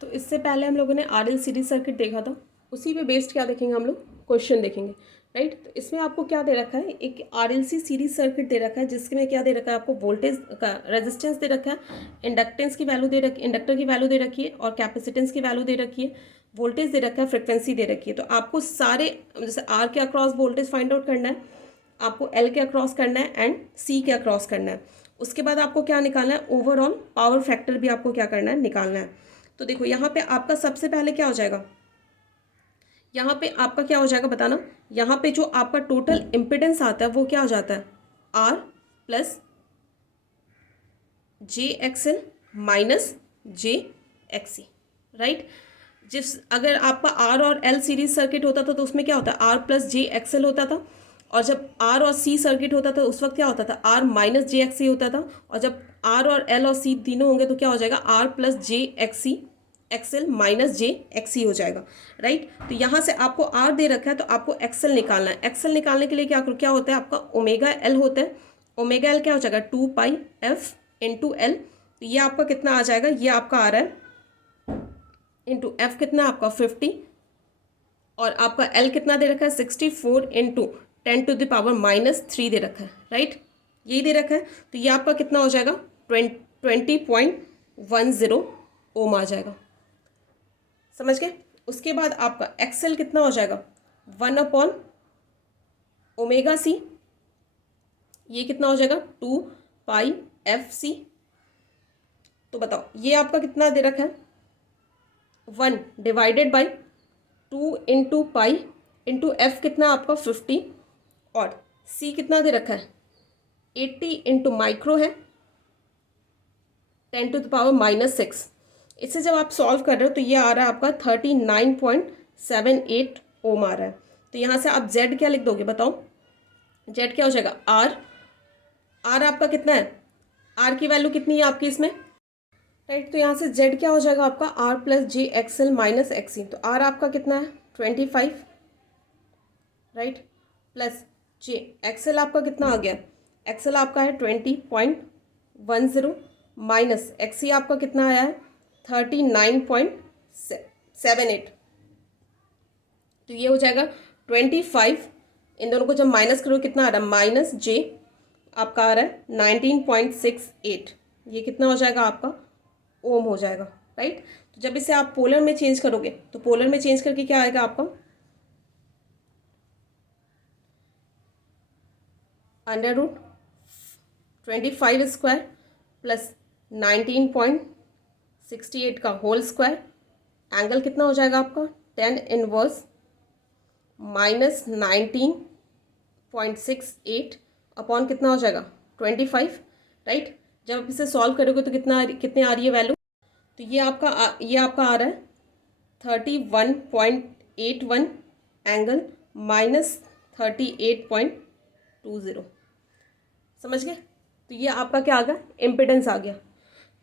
तो इससे पहले हम लोगों ने आरएल सीरीज सर्किट देखा था, उसी पे बेस्ड क्या देखेंगे हम लोग, क्वेश्चन देखेंगे, राइट। तो इसमें आपको क्या दे रखा है, एक आरएलसी सीरीज सर्किट दे रखा है जिसमें क्या दे रखा है आपको, वोल्टेज का रेजिस्टेंस दे रखा है, इंडक्टेंस की वैल्यू दे रखी, इंडक्टर की वैल्यू दे रखी है, और कैपेसिटेंस की वैल्यू दे रखी है, वोल्टेज दे रखा है, फ्रिक्वेंसी दे रखी है। तो आपको सारे, जैसे आर के अक्रॉस वोल्टेज फाइंड आउट करना है, आपको एल के अक्रॉस करना है, एंड सी के अक्रॉस करना है। उसके बाद आपको क्या निकालना है, ओवरऑल पावर फैक्टर भी आपको क्या करना है, निकालना है। तो देखो यहाँ पे आपका सबसे पहले क्या हो जाएगा, यहाँ पे आपका क्या हो जाएगा बताना, यहाँ पे जो आपका टोटल इम्पिडेंस आता है वो क्या हो जाता है, R plus J XL minus J XC, right. अगर आपका आर और एल सीरीज सर्किट होता था तो उसमें क्या होता है, आर प्लस जे एक्सएल होता था, और जब आर और सी सर्किट होता था उस वक्त क्या होता था, आर माइनस जे एक्सी होता था, और जब आर और एल और सी तीनों होंगे तो क्या हो जाएगा, R plus J XC XL minus J XC हो जाएगा, राइट। तो यहाँ से आपको आर दे रखा है तो आपको एक्सएल निकालना है। एक्सएल निकालने के लिए क्या होता है आपका, ओमेगा एल होता है। ओमेगा एल क्या हो जाएगा, 2πf इंटू एल। तो ये आपका कितना आ जाएगा, ये आपका आ रहा है इंटू एफ कितना आपका 50, और आपका एल कितना दे रखा है 64 इंटू 10⁻³ दे रखा है, राइट। यही दे रखा है। तो ये आपका कितना हो जाएगा, 20.10 ओम आ जाएगा, समझ गए। उसके बाद आपका एक्सएल कितना हो जाएगा, 1/ωc, ये कितना हो जाएगा 2πfc। तो बताओ ये आपका कितना दे रखा है, 1/2 इंटू पाई इंटू एफ कितना आपका 50, और सी कितना दे रखा है 80 इंटू माइक्रो है 10⁻⁻6। इससे जब आप सॉल्व कर रहे हो तो ये आ रहा है आपका 39.78 ओम आ रहा है। तो यहाँ से आप जेड क्या लिख दोगे बताओ, जेड क्या हो जाएगा, आर आपका कितना है, आर की वैल्यू कितनी है आपकी इसमें, राइट। तो यहाँ से जेड क्या हो जाएगा आपका, R plus J XL minus XC. तो आर आपका कितना है 25, राइट, प्लस जे एक्सएल आपका कितना आ गया, एक्सएल आपका है 20.10 माइनस एक्सी आपका कितना आया है 39.78। तो ये हो जाएगा 25, इन दोनों को जब माइनस करो कितना आ रहा है, माइनस जे आपका आ रहा है 19.68। ये कितना हो जाएगा आपका, ओम हो जाएगा, राइट। तो जब इसे आप पोलर में चेंज करोगे तो पोलर में चेंज करके क्या आएगा आपका, √25² प्लस 19.68 का होल स्क्वायर, एंगल कितना हो जाएगा आपका tan−1 माइनस 19.68 अपॉन कितना हो जाएगा 25, राइट। जब आप इसे सॉल्व करोगे तो कितने आ रही है वैल्यू, तो ये आपका आ रहा है 31.81 एंगल माइनस 38.20, समझ गए। तो ये आपका क्या आ गया, इम्पिडेंस आ गया,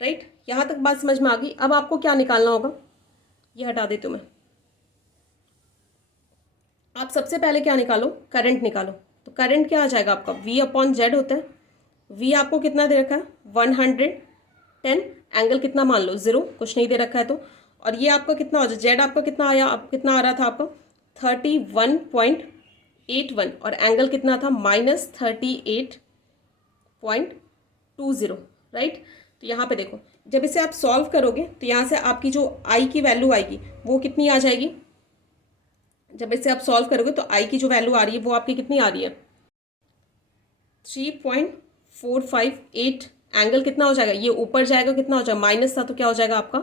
राइट। यहाँ तक बात समझ में आ गई। अब आपको क्या निकालना होगा, ये हटा देती हूँ मैं। आप सबसे पहले क्या निकालो, करंट निकालो। तो करंट क्या आ जाएगा आपका, V/Z होता है। V आपको कितना दे रखा है 110, एंगल कितना मान लो 0, कुछ नहीं दे रखा है तो। और ये आपका कितना हो जाए, जेड आपका कितना आया, कितना आ रहा था आपका 31.81, और एंगल कितना था -38.20, राइट। तो यहाँ पे देखो जब इसे आप सॉल्व करोगे तो यहाँ से आपकी जो आई की वैल्यू आएगी वो कितनी आ जाएगी, जब इसे आप सॉल्व करोगे तो आई की जो वैल्यू आ रही है वो आपकी कितनी आ रही है 3.458। एंगल कितना हो जाएगा, ये ऊपर जाएगा कितना हो जाएगा, माइनस था तो क्या हो जाएगा आपका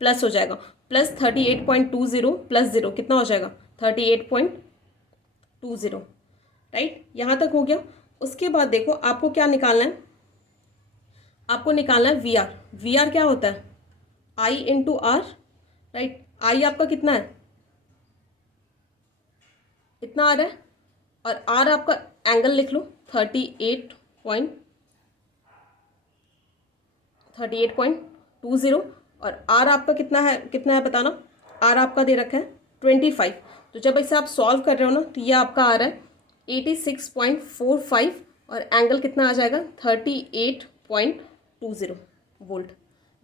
प्लस हो जाएगा, प्लस 38.20 प्लस 0 कितना हो जाएगा 38.20, राइट। यहाँ तक हो गया। उसके बाद देखो आपको क्या निकालना है, आपको निकालना है VR। VR क्या होता है, I into R, right. I आपका कितना है, इतना आ रहा है, और R आपका एंगल लिख लो 38.20, और R आपका कितना है बताना, R आपका दे रखा है 25। तो जब इसे आप सॉल्व कर रहे हो ना तो ये आपका आ रहा है 86.45, और एंगल कितना आ जाएगा 38.20 वोल्ट,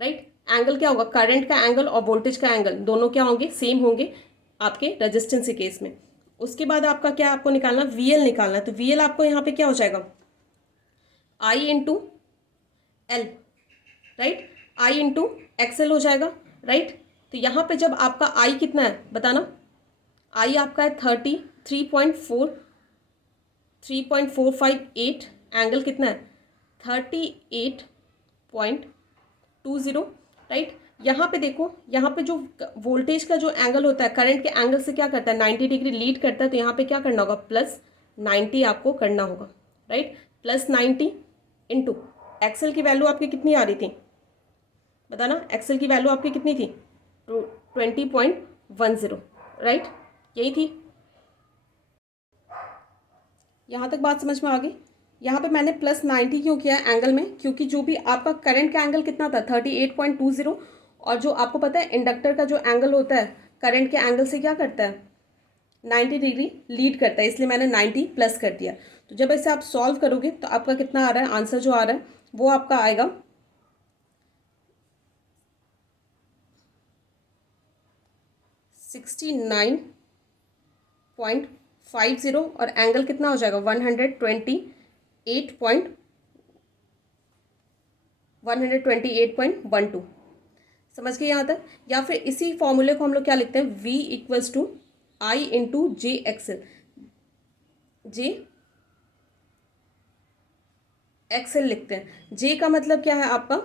राइट। एंगल क्या होगा, करंट का एंगल और वोल्टेज का एंगल दोनों क्या होंगे, सेम होंगे आपके रेजिस्टेंस के केस में। उसके बाद आपका क्या आपको निकालना, VL निकालना है। तो VL आपको यहाँ पे क्या हो जाएगा, I into L, right, I into XL हो जाएगा, राइट। तो यहाँ पे जब आपका I कितना है बताना, I आपका है 3.458, एंगल कितना है 38.20, राइट। यहाँ पे देखो, यहाँ पे जो वोल्टेज का जो एंगल होता है करंट के एंगल से क्या करता है, 90 डिग्री लीड करता है। तो यहाँ पे क्या करना होगा, +90 आपको करना होगा, राइट। +90 इंटू एक्सएल की वैल्यू आपकी कितनी आ रही थी बताना, एक्सएल की वैल्यू आपकी कितनी थी, 20.10, राइट, यही थी। यहाँ तक बात समझ में आ गई। यहाँ पे मैंने +90 क्यों किया है एंगल में, क्योंकि जो भी आपका करंट का एंगल कितना था 38.20, और जो आपको पता है इंडक्टर का जो एंगल होता है करंट के एंगल से क्या करता है, 90 डिग्री लीड करता है, इसलिए मैंने 90 प्लस कर दिया। तो जब इसे आप सॉल्व करोगे तो आपका कितना आ रहा है, आंसर जो आ रहा है वो आपका आएगा 69.50, और एंगल कितना हो जाएगा 128.12। समझ गए यहाँ तक। या फिर इसी फॉर्मूले को हम लोग क्या लिखते हैं, V equals to I into J XL, J XL लिखते हैं। जे का मतलब क्या है आपका,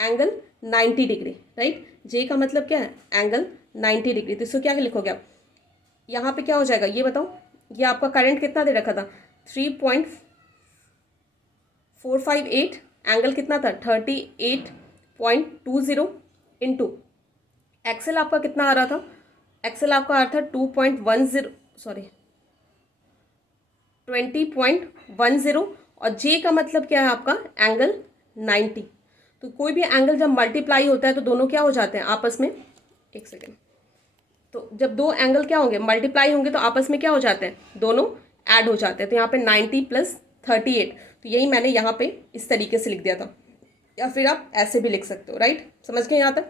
एंगल 90 डिग्री, राइट। जे का मतलब क्या है, एंगल 90 डिग्री। तो इसको क्या लिखोगे आप, यहाँ पे क्या हो जाएगा ये बताओ, ये आपका करंट कितना दे रखा था 3.458, एंगल कितना था 38.20 इंटू एक्सएल आपका कितना आ रहा था, एक्सएल आपका आ रहा था 20.10, और जे का मतलब क्या है आपका, एंगल 90। तो कोई भी एंगल जब मल्टीप्लाई होता है तो दोनों क्या हो जाते हैं आपस में, एक सेकेंड, तो जब दो एंगल क्या होंगे मल्टीप्लाई होंगे तो आपस में क्या हो जाते हैं, दोनों ऐड हो जाते हैं। तो यहाँ पे 90 + 38, तो यही मैंने यहाँ पे इस तरीके से लिख दिया था, या फिर आप ऐसे भी लिख सकते हो, राइट। समझ गए यहाँ तक।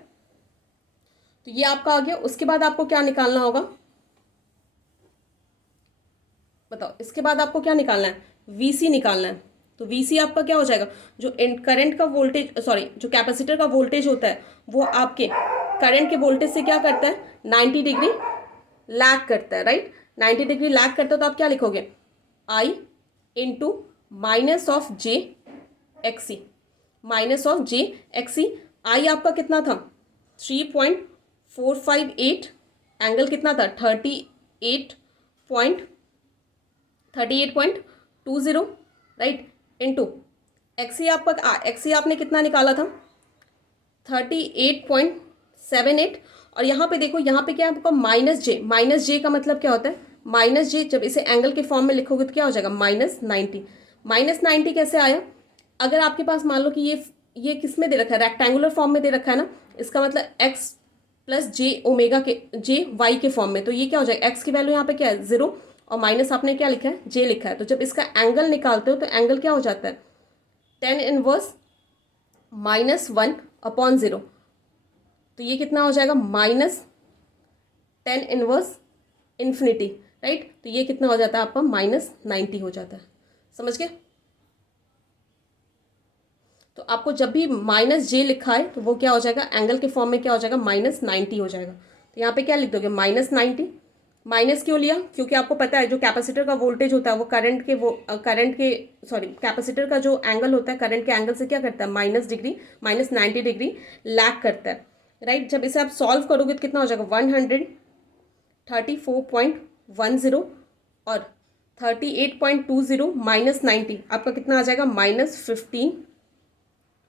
तो ये आपका आ गया। उसके बाद आपको क्या निकालना होगा बताओ, इसके बाद आपको क्या निकालना है, VC निकालना है। तो VC आपका क्या हो जाएगा, जो करंट का वोल्टेज, सॉरी, जो कैपेसिटर का वोल्टेज होता है वो आपके करंट के वोल्टेज से क्या करता है, 90 डिग्री लैग करता है, राइट। 90 डिग्री लैग करता है तो आप क्या लिखोगे, I into -j XC। I आपका कितना था 3.458, एंगल कितना था 38.20, राइट, इंटू XC आपका, XC आपने कितना निकाला था 38.78। और यहाँ पे देखो, यहाँ पे क्या है आपका -j का मतलब क्या होता है, -j जब इसे एंगल के फॉर्म में लिखोगे तो क्या हो जाएगा -90। -90 कैसे आया, अगर आपके पास मान लो कि ये किस में दे रखा है, रेक्टेंगुलर फॉर्म में दे रखा है ना, इसका मतलब x + j ओमेगा के j y के फॉर्म में, तो ये क्या हो जाएगा, x की वैल्यू यहाँ पे क्या है 0, और माइनस आपने क्या लिखा है j लिखा है। तो जब इसका एंगल निकालते हो तो एंगल क्या हो जाता है tan इनवर्स -1/0। तो ये कितना हो जाएगा -tan इनवर्स इन्फिनिटी, राइट। तो ये कितना हो जाता है आपका -90 हो जाता है। समझ गए। तो आपको जब भी -j लिखा है तो वो क्या हो जाएगा, एंगल के फॉर्म में क्या हो जाएगा -90 हो जाएगा। तो यहाँ पे क्या लिख दोगे -90। माइनस क्यों लिया, क्योंकि आपको पता है जो कैपेसिटर का वोल्टेज होता है वो कैपेसिटर का जो एंगल होता है करंट के एंगल से क्या करता है -90 डिग्री लैग करता है, राइट। जब इसे आप सॉल्व करोगे तो कितना हो जाएगा 134.10, और 38.20 -90 आपका कितना आ जाएगा -15,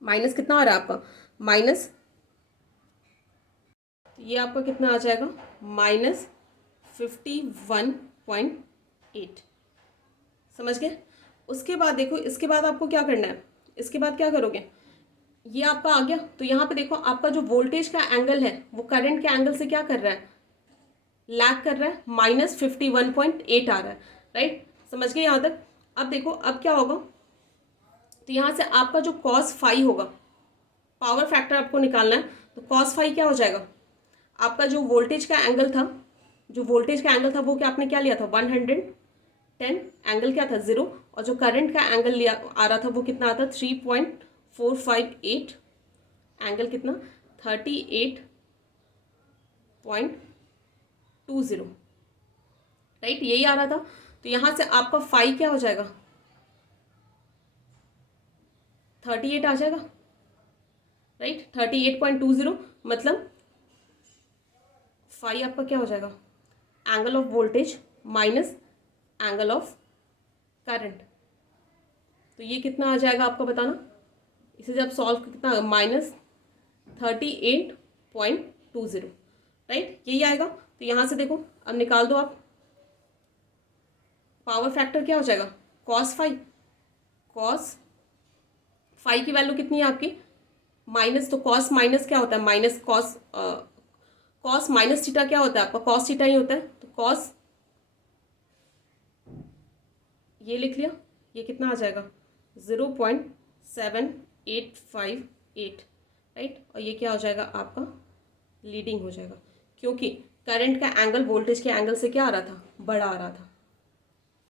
माइनस कितना आ रहा है आपका माइनस, ये आपका कितना आ जाएगा -51.8। समझ गए। उसके बाद देखो, इसके बाद आपको क्या करना है, इसके बाद क्या करोगे, ये आपका आ गया। तो यहाँ पे देखो आपका जो वोल्टेज का एंगल है वो करंट के एंगल से क्या कर रहा है, लैग कर रहा है, -51.8 आ रहा है, राइट। समझ गए यहाँ तक। अब देखो अब क्या होगा, तो यहाँ से आपका जो cos φ होगा, पावर फैक्टर आपको निकालना है, तो कॉस फाई क्या हो जाएगा, आपका जो वोल्टेज का एंगल था, वो क्या आपने क्या लिया था 110, एंगल क्या था 0, और जो करंट का एंगल लिया आ रहा था वो कितना आता 3.458, एंगल कितना 38.20, राइट, यही आ रहा था। तो यहाँ से आपका फाई क्या हो जाएगा 38 आ जाएगा, राइट, 38.20, मतलब फाई आपका क्या हो जाएगा angle of voltage minus angle of current. तो ये कितना आ जाएगा आपका बताना, इसे जब सॉल्व कितना -38.20, राइट, यही आएगा। तो यहाँ से देखो अब निकाल दो आप, पावर फैक्टर क्या हो जाएगा कॉस फाई की वैल्यू कितनी है आपकी माइनस, तो कॉस माइनस क्या होता है माइनस कॉस माइनस थीटा क्या होता है आपका कॉस थीटा ही होता है। तो कॉस ये लिख लिया, ये कितना आ जाएगा 0.7858, राइट, और ये क्या हो जाएगा आपका लीडिंग हो जाएगा, क्योंकि करंट का एंगल वोल्टेज के एंगल से क्या आ रहा था बड़ा आ रहा था।